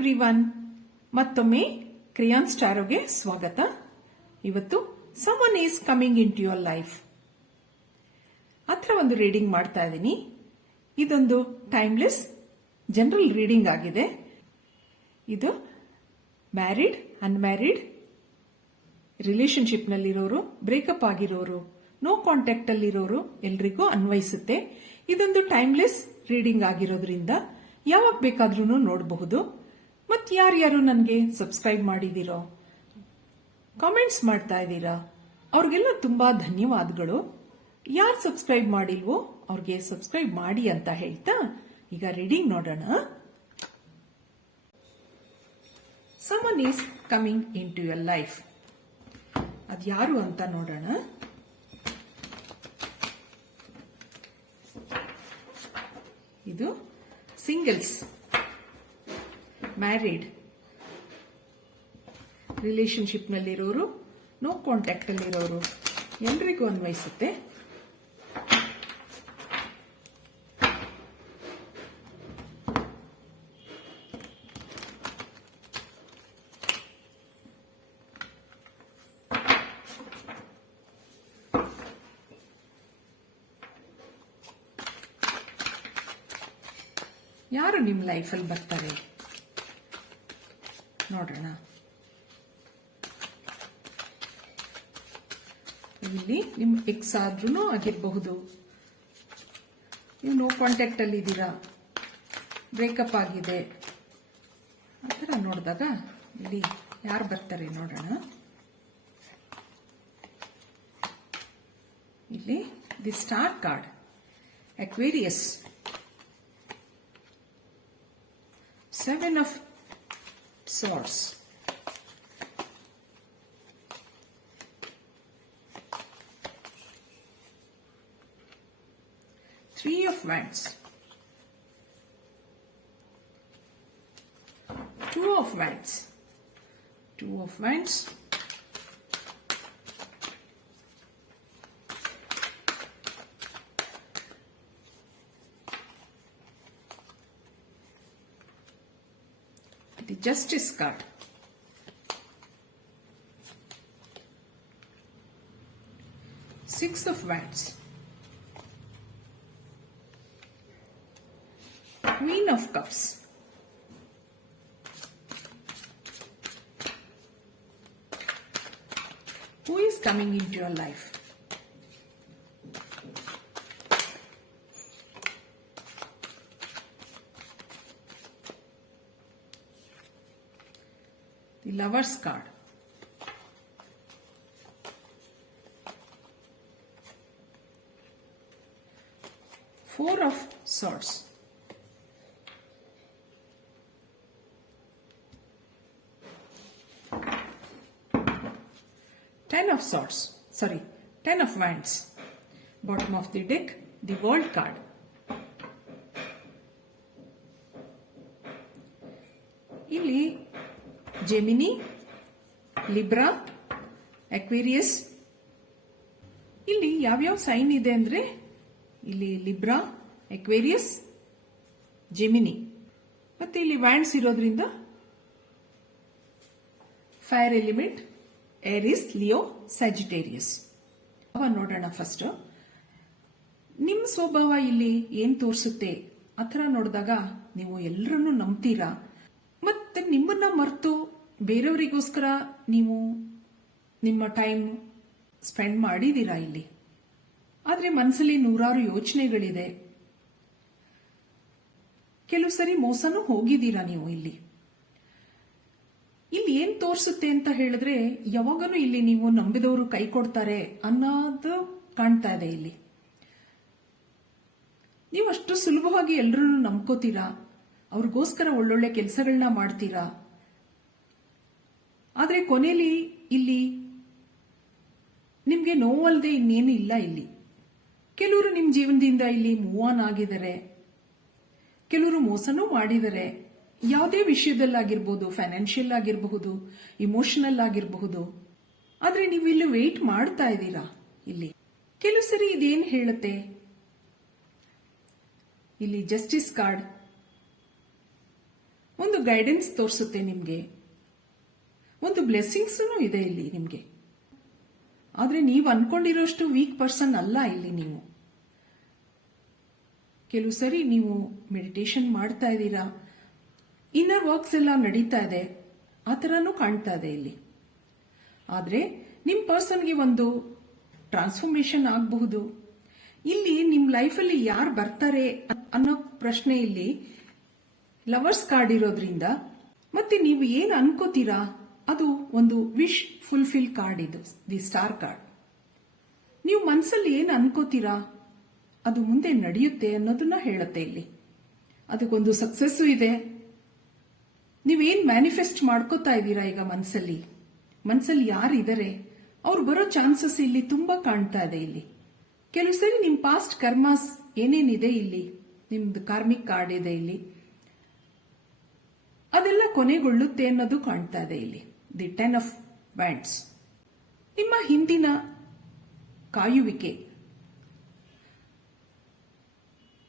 Everyone, ಮತ್ತೊಮ್ಮೆ ಕ್ರಿಯಾನ್ಸ್ ಟಾರೋಗೆ ಸ್ವಾಗತ. ಇವತ್ತು someone is coming into your life ಹತ್ರ ಒಂದು ರೀಡಿಂಗ್ ಮಾಡ್ತಾ ಇದ್ದೀನಿ. ಇದೊಂದು ಟೈಮ್ಲೆಸ್ ಜನರಲ್ ರೀಡಿಂಗ್ ಆಗಿದೆ. ಇದು ಮ್ಯಾರಿಡ್, ಅನ್ಮ್ಯಾರಿಡ್, ರಿಲೇಶನ್ಶಿಪ್ನಲ್ಲಿರೋರು, ಬ್ರೇಕಪ್ ಆಗಿರೋರು, ನೋ ಕಾಂಟ್ಯಾಕ್ಟ್ ಅಲ್ಲಿರೋರು ಎಲ್ರಿಗೂ ಅನ್ವಯಿಸುತ್ತೆ. ಇದೊಂದು ಟೈಮ್ಲೆಸ್ ರೀಡಿಂಗ್ ಆಗಿರೋದ್ರಿಂದ ಯಾವಾಗ ಬೇಕಾದ್ರೂ ನೋಡಬಹುದು. ಮತ್ತು ಯಾರ್ಯಾರು ನನಗೆ ಸಬ್ಸ್ಕ್ರೈಬ್ ಮಾಡಿದಿರೋ, ಕಾಮೆಂಟ್ಸ್ ಮಾಡ್ತಾ ಇದ್ದೀರಾ, ಅವ್ರಿಗೆಲ್ಲ ತುಂಬಾ ಧನ್ಯವಾದಗಳು. ಯಾರು ಸಬ್ಸ್ಕ್ರೈಬ್ ಮಾಡಿಲ್ವೋ ಅವ್ರಿಗೆ ಸಬ್ಸ್ಕ್ರೈಬ್ ಮಾಡಿ ಅಂತ ಹೇಳ್ತಾ ಈಗ ರೀಡಿಂಗ್ ನೋಡೋಣ. Someone is coming into your life. ಅದು ಯಾರು ಅಂತ ನೋಡೋಣ. ಇದು ಸಿಂಗಲ್ಸ್, ಮ್ಯಾರಿಡ್, ರಿಲೇಶನ್ಶಿಪ್ನಲ್ಲಿರೋರು, ನೋ ಕಾಂಟ್ಯಾಕ್ಟ್ ಅಲ್ಲಿರೋರು ಎಲ್ರಿಗೂ ಅನ್ವಯಿಸುತ್ತೆ. ಯಾರು ನಿಮ್ಮ ಲೈಫಲ್ಲಿ ಬರ್ತಾರೆ ನೋಡೋಣ. ಇಲ್ಲಿ ನಿಮ್ಮ ಎಕ್ಸ್ ಆದ್ರೂ ಆಗಿರಬಹುದು, ನೀವು ನೋ ಕಾಂಟ್ಯಾಕ್ಟ್ ಅಲ್ಲಿ ಇದ್ದೀರಾ, ಬ್ರೇಕಪ್ ಆಗಿದೆ, ಆ ಥರ ನೋಡಿದಾಗ ಇಲ್ಲಿ ಯಾರು ಬರ್ತಾರೆ ನೋಡೋಣ. ಇಲ್ಲಿ the star card, Aquarius, Seven of Swords, Three of Wands, Two of Wands, Two of Wands, the Justice card, Six of Wands, Queen of Cups, who is coming into your life? The Lovers card, Four of Swords, Ten of Swords, sorry, Ten of Wands. Bottom of the deck, the World card. ಇಲ್ಲಿ gemini, Libra, Aquarius. ಇಲ್ಲಿ ಯಾವ್ಯಾವ sign ಇದೆ ಅಂದ್ರೆ ಇಲ್ಲಿ Libra, Aquarius, gemini, ಮತ್ತೆ ಇಲ್ಲಿ wands ಇರೋದ್ರಿಂದ fire element, ಏರಿಸ್, Leo, ಸ್ಯಾಜಿಟೇರಿಯಸ್. ನೋಡೋಣ ಫಸ್ಟ್ ನಿಮ್ಮ ಸ್ವಭಾವ ಇಲ್ಲಿ ಏನ್ ತೋರಿಸುತ್ತೆ. ಆ ಥರ ನೋಡಿದಾಗ ನೀವು ಎಲ್ಲರನ್ನೂ ನಂಬ್ತೀರಾ, ಮತ್ತೆ ನಿಮ್ಮನ್ನ ಮರೆತು ಬೇರೆಯವರಿಗೋಸ್ಕರ ನೀವು ನಿಮ್ಮ ಟೈಮ್ ಸ್ಪೆಂಡ್ ಮಾಡಿದೀರಾ ಇಲ್ಲಿ. ಆದ್ರೆ ಮನಸ್ಸಲ್ಲಿ ನೂರಾರು ಯೋಚನೆಗಳಿದೆ. ಕೆಲವು ಸರಿ ಮೋಸನೂ ಹೋಗಿದ್ದೀರಾ ನೀವು ಇಲ್ಲಿ. ಇಲ್ಲಿ ಏನ್ ತೋರಿಸುತ್ತೆ ಅಂತ ಹೇಳಿದ್ರೆ ಯಾವಾಗಲೂ ಇಲ್ಲಿ ನೀವು ನಂಬಿದವರು ಕೈ ಕೊಡ್ತಾರೆ ಅನ್ನೋದು ಕಾಣ್ತಾ ಇದೆ. ಇಲ್ಲಿ ನೀವು ಅಷ್ಟು ಸುಲಭವಾಗಿ ಎಲ್ಲರನ್ನು ನಂಬ್ಕೋತೀರಾ, ಅವ್ರಿಗೋಸ್ಕರ ಒಳ್ಳೊಳ್ಳೆ ಕೆಲಸಗಳನ್ನ ಮಾಡ್ತೀರಾ. ಆದ್ರೆ ಕೊನೆಯಲ್ಲಿ ಇಲ್ಲಿ ನಿಮ್ಗೆ ನೋವಲ್ದೆ ಇನ್ನೇನು ಇಲ್ಲ. ಇಲ್ಲಿ ಕೆಲವರು ನಿಮ್ಮ ಜೀವನದಿಂದ ಇಲ್ಲಿ ಮೂವ್ ಆನ್ ಆಗಿದ್ದಾರೆ, ಕೆಲವರು ಮೋಸನೂ ಮಾಡಿದ್ದಾರೆ. ಯಾವುದೇ ವಿಷಯದಲ್ಲಾಗಿರ್ಬೋದು, ಫೈನಾನ್ಷಿಯಲ್ ಆಗಿರಬಹುದು, ಇಮೋಷನಲ್ ಆಗಿರಬಹುದು. ಆದ್ರೆ ನೀವು ಇಲ್ಲಿ ವೇಟ್ ಮಾಡ್ತಾ ಇದ್ದೀರಾ. ಇಲ್ಲಿ ಕೆಲವು ಸರಿ ಇದೇನು ಹೇಳುತ್ತೆ, ಇಲ್ಲಿ ಜಸ್ಟಿಸ್ ಕಾರ್ಡ್ ಒಂದು ಗೈಡೆನ್ಸ್ ತೋರಿಸುತ್ತೆ ನಿಮಗೆ, ಒಂದು ಬ್ಲೆಸ್ಸಿಂಗ್ಸ್ ಇದೆ ಇಲ್ಲಿ ನಿಮಗೆ. ಆದ್ರೆ ನೀವು ಅನ್ಕೊಂಡಿರೋಷ್ಟು ವೀಕ್ ಪರ್ಸನ್ ಅಲ್ಲ ಇಲ್ಲಿ ನೀವು. ಕೆಲವು ಸರಿ ನೀವು ಮೆಡಿಟೇಷನ್ ಮಾಡ್ತಾ ಇದ್ದೀರಾ, ಇನ್ನರ್ ವರ್ಕ್ಸ್ ಎಲ್ಲ ನಡೀತಾ ಇದೆ, ಆ ಥರನೂ ಕಾಣ್ತಾ ಇದೆ ಇಲ್ಲಿ. ಆದ್ರೆ ನಿಮ್ಮ ಪರ್ಸನ್ಗೆ ಒಂದು ಟ್ರಾನ್ಸ್ಫಾರ್ಮೇಶನ್ ಆಗಬಹುದು. ಇಲ್ಲಿ ನಿಮ್ಮ ಲೈಫಲ್ಲಿ ಯಾರು ಬರ್ತಾರೆ ಅನ್ನೋ ಪ್ರಶ್ನೆ ಇಲ್ಲಿ ಲವರ್ಸ್ ಕಾರ್ಡ್ ಇರೋದ್ರಿಂದ, ಮತ್ತೆ ನೀವು ಏನು ಅನ್ಕೋತೀರಾ ಅದು ಒಂದು ವಿಶ್ ಫುಲ್ಫಿಲ್ ಕಾರ್ಡ್. ಇದು ದಿ ಸ್ಟಾರ್ ಕಾರ್ಡ್. ನೀವು ಮನಸ್ಸಲ್ಲಿ ಏನು ಅನ್ಕೋತೀರಾ ಅದು ಮುಂದೆ ನಡೆಯುತ್ತೆ ಅನ್ನೋದನ್ನ ಹೇಳುತ್ತೆ ಇಲ್ಲಿ. ಅದಕ್ಕೊಂದು ಸಕ್ಸಸ್ಸು ಇದೆ. ನೀವೇನ್ ಮ್ಯಾನಿಫೆಸ್ಟ್ ಮಾಡ್ಕೋತಾ ಇದ್ದೀರಾ ಈಗ ಮನಸ್ಸಲ್ಲಿ ಯಾರಿದ್ದಾರೆ ಅವ್ರು ಬರೋ ಚಾನ್ಸಸ್ ಇಲ್ಲಿ ತುಂಬಾ ಕಾಣ್ತಾ ಇದೆ ಇಲ್ಲಿ. ಕೆಲವು ಸರಿ ನಿಮ್ ಪಾಸ್ಟ್ ಕರ್ಮಾಸ್ ಏನೇನಿದೆ ಇಲ್ಲಿ, ನಿಮ್ದು ಕಾರ್ಮಿಕ್ ಕಾರ್ಡ್ ಇದೆ ಇಲ್ಲಿ, ಅದೆಲ್ಲ ಕೊನೆಗೊಳ್ಳುತ್ತೆ ಅನ್ನೋದು ಕಾಣ್ತಾ ಇದೆ ಇಲ್ಲಿ. The 10 of wands. ನಿಮ್ಮ ಹಿಂದಿನ ಕಾಯುವಿಕೆ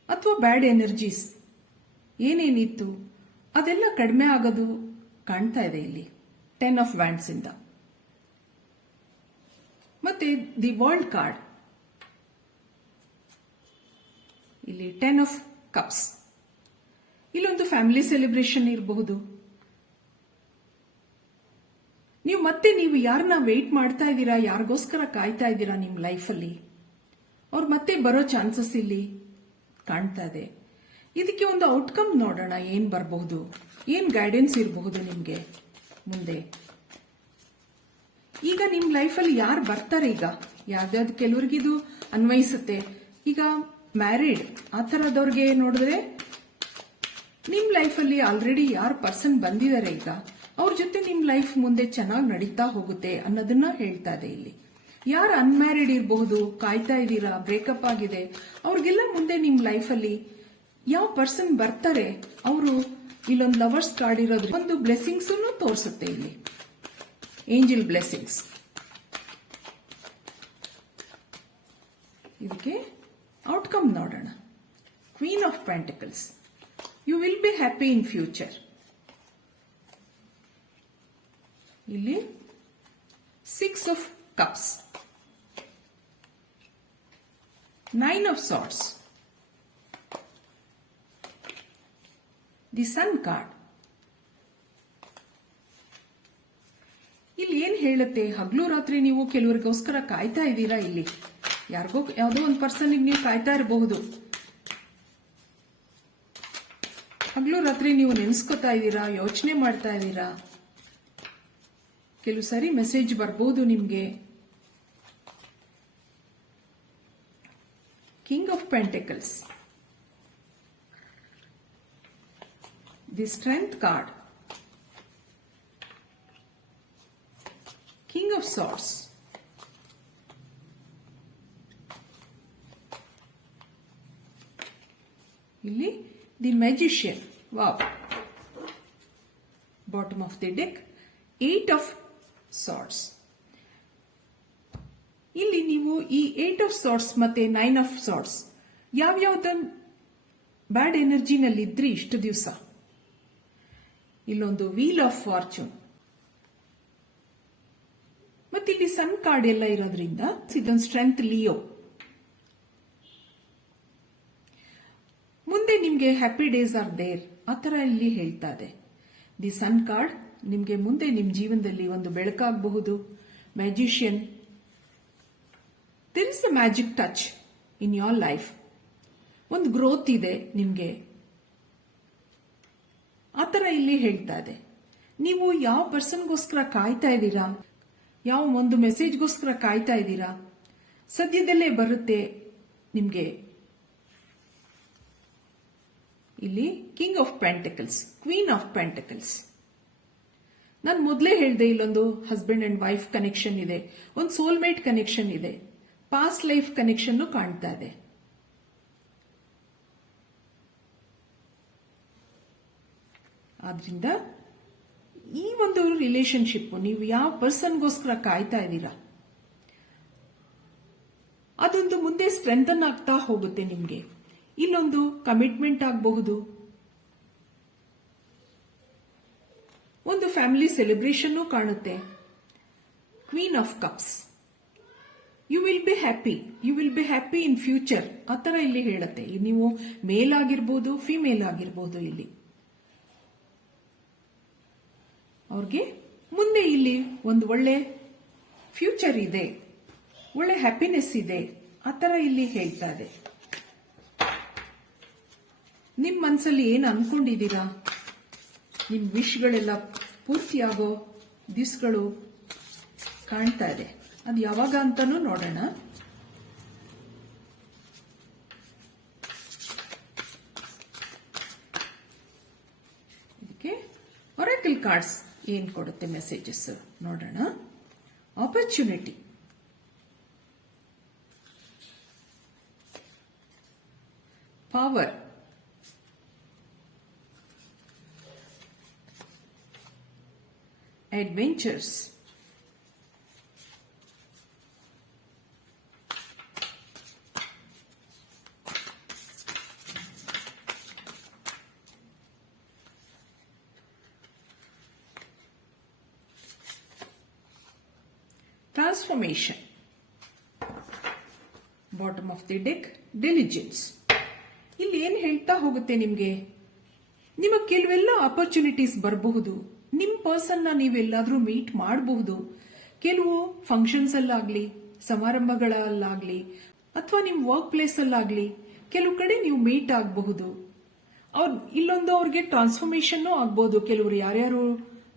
ಅಥವಾ ಬ್ಯಾಡ್ ಎನರ್ಜೀಸ್ ಏನೇನಿತ್ತು ಅದೆಲ್ಲ ಕಡಿಮೆ ಆಗೋದು ಕಾಣ್ತಾ ಇದೆ ಇಲ್ಲಿ 10 ಆಫ್ ವ್ಯಾಂಡ್ಸ್ ಇಂದ. ಮತ್ತೆ ದಿ ವರ್ಲ್ಡ್ ಕಾರ್ಡ್, ಇಲ್ಲಿ 10 ಆಫ್ ಕಪ್ಸ್. ಇಲ್ಲೊಂದು ಫ್ಯಾಮಿಲಿ ಸೆಲೆಬ್ರೇಷನ್ ಇರಬಹುದು. ನೀವು ಯಾರನ್ನ ವೇಟ್ ಮಾಡ್ತಾ ಇದ್ದೀರಾ, ಯಾರಿಗೋಸ್ಕರ ಕಾಯ್ತಾ ಇದ್ದೀರಾ ನಿಮ್ಮ ಲೈಫಲ್ಲಿ, ಅವ್ರು ಮತ್ತೆ ಬರೋ ಚಾನ್ಸಸ್ ಇಲ್ಲಿ ಕಾಣ್ತಾ ಇದೆ. ಇದಕ್ಕೆ ಒಂದು ಔಟ್ಕಮ್ ನೋಡೋಣ, ಏನ್ ಬರಬಹುದು, ಏನ್ ಗೈಡೆನ್ಸ್ ಇರಬಹುದು ನಿಮ್ಗೆ ಮುಂದೆ. ಈಗ ನಿಮ್ ಲೈಫಲ್ಲಿ ಯಾರು ಬರ್ತಾರೆ, ಈಗ ಯಾವ್ದಾವ್ದು ಕೆಲವ್ರಿಗಿದು ಅನ್ವಯಿಸುತ್ತೆ. ಈಗ ಮ್ಯಾರಿಡ್ ಆ ಥರದವ್ರಿಗೆ ನೋಡಿದ್ರೆ ನಿಮ್ ಲೈಫಲ್ಲಿ ಆಲ್ರೆಡಿ ಯಾರು ಪರ್ಸನ್ ಬಂದಿದ್ದಾರೆ, ಈಗ ಅವ್ರ ಜೊತೆ ನಿಮ್ ಲೈಫ್ ಮುಂದೆ ಚೆನ್ನಾಗಿ ನಡೀತಾ ಹೋಗುತ್ತೆ ಅನ್ನೋದನ್ನ ಹೇಳ್ತಾ ಇದೆ ಇಲ್ಲಿ. ಯಾರು ಅನ್ಮ್ಯಾರಿಡ್ ಇರಬಹುದು, ಕಾಯ್ತಾ ಇದ್ದೀರಾ, ಬ್ರೇಕಪ್ ಆಗಿದೆ, ಅವ್ರಿಗೆಲ್ಲ ಮುಂದೆ ನಿಮ್ ಲೈಫಲ್ಲಿ ಯಾವ ಪರ್ಸನ್ ಬರ್ತಾರೆ ಅವರು ಇಲ್ಲೊಂದು ಲವರ್ಸ್ ಕಾರ್ಡ್ ಇರೋದ್ರಿಂದ ಒಂದು ಬ್ಲೆಸ್ಸಿಂಗ್ಸ್ ತೋರಿಸುತ್ತೆ ಇಲ್ಲಿ, ಏಂಜಲ್ ಬ್ಲೆಸ್ಸಿಂಗ್ಸ್. ಇದಕ್ಕೆ ಔಟ್ಕಮ್ ನೋಡೋಣ. Queen of pentacles. You will be happy in future. ಇಲ್ಲಿ 6 of cups, 9 of swords, the sun card. ಇಲ್ಲಿ ಏನ್ ಹೇಳುತ್ತೆ, ಹಗಲು ರಾತ್ರಿ ನೀವು ಕೆಲವರಿಗೋಸ್ಕರ ಕಾಯ್ತಾ ಇದ್ದೀರಾ. ಇಲ್ಲಿ ಯಾರಿಗೋ ಯಾವುದೋ ಒಂದು ಪರ್ಸನ್ಗೆ ನೀವು ಕಾಯ್ತಾ ಇರಬಹುದು. ಹಗಲು ರಾತ್ರಿ ನೀವು ನೆನೆಸ್ಕೋತಾ ಇದ್ದೀರಾ, ಯೋಚನೆ ಮಾಡ್ತಾ ಇದ್ದೀರಾ. ಕೆಲವು ಸರಿ ಮೆಸೇಜ್ ಬರ್ಬೋದು ನಿಮ್ಗೆ. King of pentacles, the strength card, king of swords, ಇಲ್ಲಿ the magician. Wow. Bottom of the deck 8 of swords. ಇಲ್ಲಿ ನೀವು ಈ 8 ಆಫ್ ಸಾರ್ಟ್ಸ್ ಮತ್ತೆ 9 ಆಫ್ ಸಾರ್ಟ್ಸ್ ಯಾವ್ಯಾವ್ದ ಬ್ಯಾಡ್ ಎನರ್ಜಿನಲ್ಲಿ ಇದ್ರಿ ಇಷ್ಟು ದಿವಸ. ಇಲ್ಲೊಂದು ವೀಲ್ ಆಫ್ ಫಾರ್ಚೂನ್, ಮತ್ತೆ ಇಲ್ಲಿ ಸನ್ ಕಾರ್ಡ್ ಎಲ್ಲ ಇರೋದ್ರಿಂದ ಇದೊಂದು ಸ್ಟ್ರೆಂತ್ ಲಿಯೋ. ಮುಂದೆ ನಿಮ್ಗೆ ಹ್ಯಾಪಿ ಡೇಸ್ ಆರ್ ದೇರ್ ಆ ತರ ಇಲ್ಲಿ ಹೇಳ್ತಾ ಇದೆ. ದಿ ಸನ್ ಕಾರ್ಡ್ ನಿಮ್ಗೆ ಮುಂದೆ ನಿಮ್ ಜೀವನದಲ್ಲಿ ಒಂದು ಬೆಳಕಾಗಬಹುದು. Magician, there is a magic touch in your life. ಒಂದು ಗ್ರೋತ್ ಇದೆ ನಿಮ್ಗೆ, ಆತರ ಇಲ್ಲಿ ಹೇಳ್ತಾ ಇದೆ. ನೀವು ಯಾವ ಪರ್ಸನ್ಗೋಸ್ಕರ ಕಾಯ್ತಾ ಇದ್ದೀರಾ, ಯಾವ ಒಂದು ಮೆಸೇಜ್ಗೋಸ್ಕರ ಕಾಯ್ತಾ ಇದ್ದೀರಾ, ಸದ್ಯದಲ್ಲೇ ಬರುತ್ತೆ ನಿಮ್ಗೆ. ಇಲ್ಲಿ king of pentacles, queen of pentacles. ನಾನು ಮೊದಲೇ ಹೇಳಿದೆ, ಇಲ್ಲೊಂದು ಹಸ್ಬೆಂಡ್ ಅಂಡ್ ವೈಫ್ ಕನೆಕ್ಷನ್ ಇದೆ, ಒಂದು ಸೋಲ್ಮೇಟ್ ಕನೆಕ್ಷನ್ ಇದೆ, ಪಾಸ್ಟ್ ಲೈಫ್ ಕನೆಕ್ಷನ್ ಕಾಣ್ತಾ ಇದೆ. ಆದ್ರಿಂದ ಈ ಒಂದು ರಿಲೇಶನ್ಶಿಪ್, ನೀವು ಯಾವ ಪರ್ಸನ್ಗೋಸ್ಕರ ಕಾಯ್ತಾ ಇದ್ದೀರಾ ಅದೊಂದು ಮುಂದೆ ಸ್ಟ್ರೆಂಥನ್ ಆಗ್ತಾ ಹೋಗುತ್ತೆ ನಿಮ್ಗೆ. ಇಲ್ಲೊಂದು ಕಮಿಟ್ಮೆಂಟ್ ಆಗಬಹುದು, ಫ್ಯಾಮಿಲಿ ಸೆಲೆಬ್ರೇಷನ್ ಕಾಣುತ್ತೆ. Queen of cups. You will be happy in future ಆ ತರ ಇಲ್ಲಿ ಹೇಳುತ್ತೆ. ನೀವು ಮೇಲ್ ಆಗಿರ್ಬೋದು, ಫಿಮೇಲ್ ಆಗಿರ್ಬೋದು. ಇಲ್ಲಿ ಅವ್ರಿಗೆ ಮುಂದೆ ಇಲ್ಲಿ ಒಂದು ಒಳ್ಳೆ ಫ್ಯೂಚರ್ ಇದೆ, ಒಳ್ಳೆ ಹ್ಯಾಪಿನೆಸ್ ಇದೆ ಆ ತರ ಇಲ್ಲಿ ಹೇಳ್ತಾ ಇದೆ. ನಿಮ್ ಮನಸ್ಸಲ್ಲಿ ಏನ್ ಅನ್ಕೊಂಡಿದ್ದೀರಾ, ನಿಮ್ ವಿಶ್ಗಳೆಲ್ಲ ಪೂರ್ತಿಯಾಗೋ ದಿವಸಗಳು ಕಾಣ್ತಾ ಇದೆ. ಅದು ಯಾವಾಗ ಅಂತಾನೂ ನೋಡೋಣ. ಇದಕ್ಕೆ ಒರಾಕಲ್ ಕಾರ್ಡ್ಸ್ ಏನ್ ಕೊಡುತ್ತೆ ಮೆಸೇಜಸ್ ನೋಡೋಣ. Opportunity, power, adventures, transformation, bottom of the deck, diligence. ಇಲ್ಲಿ ಏನ್ ಹೇಳ್ತಾ ಹೋಗುತ್ತೆ, ನಿಮಗೆ ಕೆಲವೆಲ್ಲ ಆಪರ್ಚುನಿಟೀಸ್ ಬರಬಹುದು. ನಿಮ್ ಪರ್ಸನ್ ನೀವೆಲ್ಲಾದ್ರೂ ಮೀಟ್ ಮಾಡಬಹುದು. ಕೆಲವು ಫಂಕ್ಷನ್ಸ್ ಅಲ್ಲಾಗ್ಲಿ, ಸಮಾರಂಭಗಳಲ್ಲಾಗ್ಲಿ, ಅಥವಾ ನಿಮ್ ವರ್ಕ್ ಪ್ಲೇಸ್ ಅಲ್ಲಾಗ್ಲಿ ಕೆಲವು ಕಡೆ ನೀವು ಮೀಟ್ ಆಗಬಹುದು. ಇಲ್ಲೊಂದು ಅವ್ರಿಗೆ ಟ್ರಾನ್ಸ್ಫಾರ್ಮೇಶನ್ ಆಗ್ಬಹುದು. ಕೆಲವರು ಯಾರ್ಯಾರು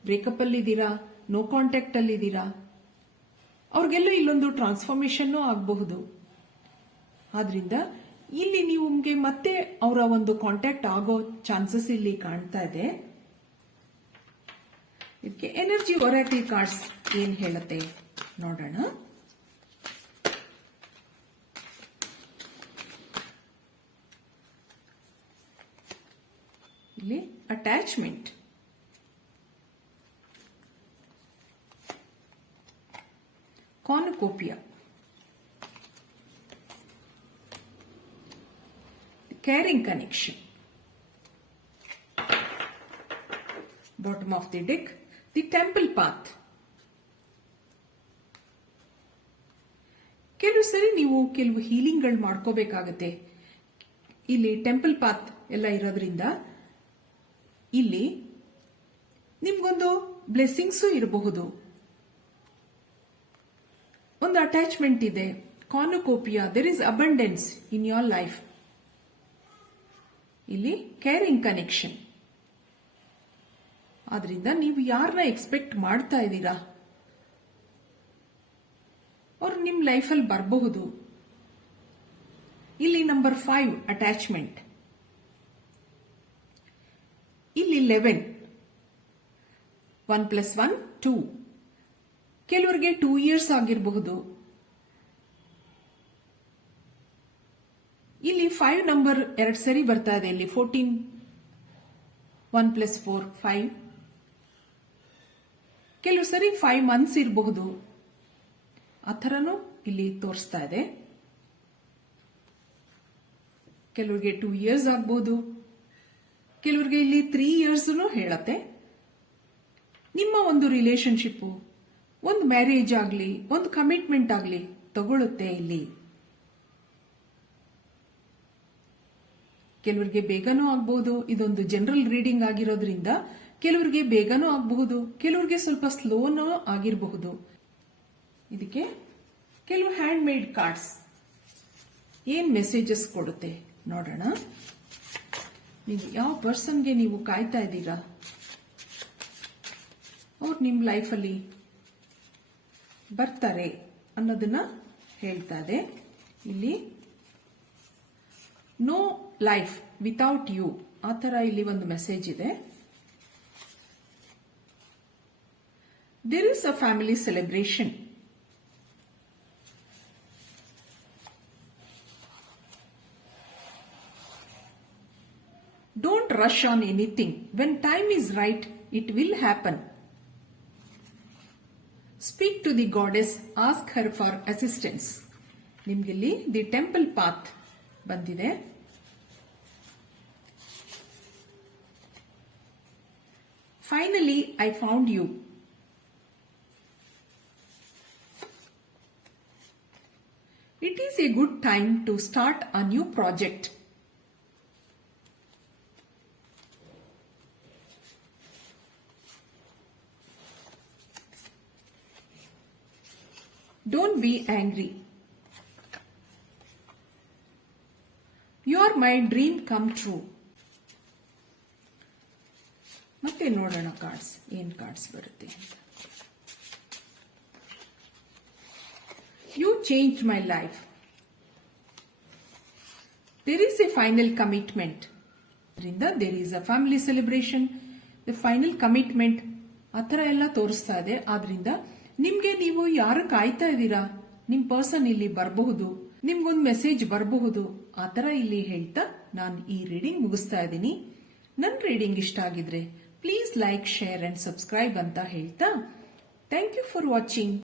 ಬ್ರೇಕಪ್ ಅಲ್ಲಿ ಇದ್ದೀರಾ, ನೋ ಕಾಂಟ್ಯಾಕ್ಟ್ ಅಲ್ಲಿ ಇದ್ದೀರಾ, ಅವ್ರಿಗೆಲ್ಲ ಇಲ್ಲೊಂದು ಟ್ರಾನ್ಸ್ಫಾರ್ಮೇಶನ್ ಆಗಬಹುದು. ಆದ್ರಿಂದ ಇಲ್ಲಿ ನಿಮ್ಗೆ ಮತ್ತೆ ಅವರ ಒಂದು ಕಾಂಟ್ಯಾಕ್ಟ್ ಆಗೋ ಚಾನ್ಸಸ್ ಇಲ್ಲಿ ಕಾಣ್ತಾ ಇದೆ. ಇದಕ್ಕೆ ಎನರ್ಜಿ ಒರಾಕಲ್ ಕಾರ್ಡ್ಸ್ ಏನ್ ಹೇಳುತ್ತೆ ನೋಡೋಣ. ಇಲ್ಲಿ attachment, cornucopia, caring connection, bottom of the deck, the temple path. ಕೆಲವು ಸರಿ ನೀವು ಕೆಲವು ಹೀಲಿಂಗ್ಗಳು ಮಾಡ್ಕೋಬೇಕಾಗತ್ತೆ. ಇಲ್ಲಿ ಟೆಂಪಲ್ ಪಾತ್ ಎಲ್ಲ ಇರೋದ್ರಿಂದ ಇಲ್ಲಿ ನಿಮ್ಗೊಂದು ಬ್ಲೆಸ್ಸಿಂಗ್ಸು ಇರಬಹುದು. ಒಂದು ಅಟ್ಯಾಚ್ಮೆಂಟ್ ಇದೆ. Cornucopia, there is abundance in your life. ಇಲ್ಲಿ ಕೇರಿಂಗ್ ಕನೆಕ್ಷನ್. ಆದ್ರಿಂದ ನೀವು ಯಾರನ್ನ ಎಕ್ಸ್ಪೆಕ್ಟ್ ಮಾಡ್ತಾ ಇದ್ದೀರಾ ಅವ್ರು ನಿಮ್ ಲೈಫಲ್ಲಿ ಬರಬಹುದು. ಇಲ್ಲಿ ನಂಬರ್ 5 ಅಟ್ಯಾಚ್ಮೆಂಟ್. ಇಲ್ಲಿ 11 1+1 2. ಕೆಲವರಿಗೆ 2 years ಆಗಿರಬಹುದು. ಇಲ್ಲಿ 5 ನಂಬರ್ 2 ಸರಿ ಬರ್ತಾ ಇದೆ. ಇಲ್ಲಿ 14 1+4 5. ಕೆಲವು ಸರಿ 5 months ಇರಬಹುದು. ಆ ಥರನೂ ಇಲ್ಲಿ ತೋರಿಸ್ತಾ ಇದೆ. ಕೆಲವರಿಗೆ 2 years ಆಗ್ಬಹುದು. ಕೆಲವರಿಗೆ ಇಲ್ಲಿ 3 years ಹೇಳತ್ತೆ. ನಿಮ್ಮ ಒಂದು ರಿಲೇಶನ್ಶಿಪ್, ಒಂದು ಮ್ಯಾರೇಜ್ ಆಗಲಿ, ಒಂದು ಕಮಿಟ್ಮೆಂಟ್ ಆಗಲಿ ತಗೊಳುತ್ತೆ. ಇಲ್ಲಿ ಕೆಲವರಿಗೆ ಬೇಗನೂ ಆಗಬಹುದು. ಇದೊಂದು ಜನರಲ್ ರೀಡಿಂಗ್ ಆಗಿರೋದ್ರಿಂದ ಕೆಲವರಿಗೆ ಬೇಗನೂ ಆಗಬಹುದು, ಕೆಲವರಿಗೆ ಸ್ವಲ್ಪ ಸ್ಲೋನೂ ಆಗಿರಬಹುದು. ಇದಕ್ಕೆ ಕೆಲವು ಹ್ಯಾಂಡ್ ಮೇಡ್ ಕಾರ್ಡ್ಸ್ ಏನ್ ಮೆಸೇಜಸ್ ಕೊಡುತ್ತೆ ನೋಡೋಣ. ನೀವು ಯಾವ ಪರ್ಸನ್ಗೆ ನೀವು ಕಾಯ್ತಾ ಇದ್ದೀರಾ, ಅವ್ರು ನಿಮ್ಮ ಲೈಫಲ್ಲಿ ಬರ್ತಾರೆ ಅನ್ನೋದನ್ನ ಹೇಳ್ತಾ ಇದೆ. ಇಲ್ಲಿ ನೋ ಲೈಫ್ ವಿತೌಟ್ ಯು ಆ ತರ ಇಲ್ಲಿ ಒಂದು ಮೆಸೇಜ್ ಇದೆ. There is a family celebration. Don't rush on anything. When time is right, it will happen. Speak to the goddess, ask her for assistance. ನಿಮ್ಗಿಲ್ಲಿ ದಿ ಟೆಂಪಲ್ ಪಾತ್ ಬಂದಿದೆ. Finally, I found you. It is a good time to start a new project. Don't be angry. You are my dream come true. ಮತ್ತೆ ನೋಡೋಣ cards ಏನ್ cards ಬರುತ್ತೆ ಅಂತ. You changed my life. There is a final commitment. There is a family celebration. The final commitment ಆ ಥರ ಎಲ್ಲ ತೋರಿಸ್ತಾ ಇದೆ. ಆದ್ರಿಂದ ನಿಮ್ಗೆ ನೀವು ಯಾರು ಕಾಯ್ತಾ ಇದ್ದೀರಾ, ನಿಮ್ ಪರ್ಸನ್ ಇಲ್ಲಿ ಬರಬಹುದು, ನಿಮ್ಗೊಂದು ಮೆಸೇಜ್ ಬರಬಹುದು, ಆ ಥರ ಇಲ್ಲಿ ಹೇಳ್ತಾ ನಾನು ಈ ರೀಡಿಂಗ್ ಮುಗಿಸ್ತಾ ಇದ್ದೀನಿ. ನನ್ನ ರೀಡಿಂಗ್ ಇಷ್ಟ ಆಗಿದ್ರೆ please like, share and subscribe ಅಂತ ಹೇಳ್ತಾ ಥ್ಯಾಂಕ್ ಯು ಫಾರ್ ವಾಚಿಂಗ್.